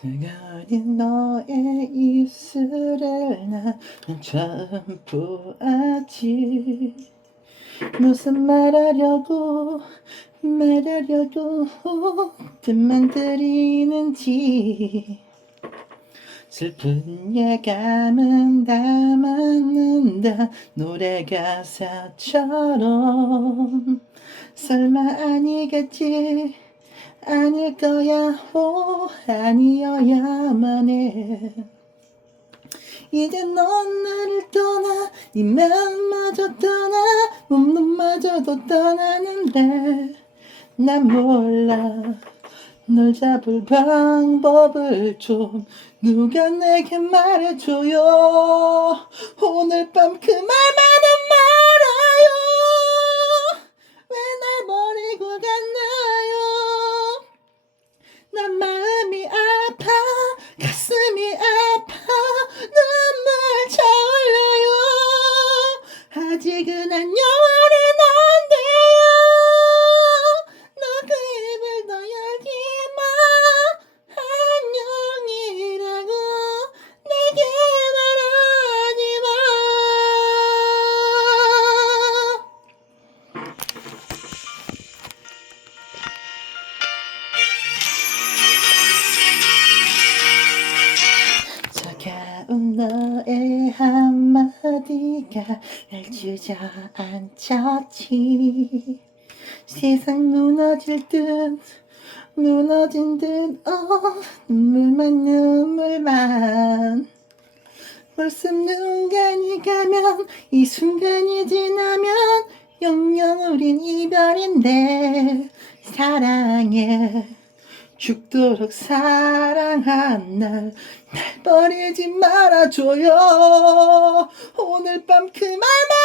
그가린 너의 입술을 나는 처음 보았지. 무슨 말하려고 말하려고 틈만 들이는지. 슬픈 예감은 담았는다 노래 가사처럼. 설마 아니겠지 아닐 거야. 오 아니어야만 해. 이제 넌 나를 떠나 네 마음마저 떠나 몸눈마저도 떠나는데. 난 몰라. 널 잡을 방법을 좀 누가 내게 말해줘요. 오늘 밤 그 말만 난 한마디가 날 주저앉혔지? 세상 무너질 듯 무너진 듯 어, 눈물만 눈물만. 벌써 눈간이 가면 이 순간이 지나면 영영 우린 이별인데 사랑해 죽도록 사랑한 날, 날 버리지 말아줘요. 오늘 밤 그 말만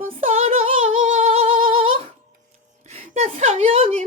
서럽고 서러워 나 사연이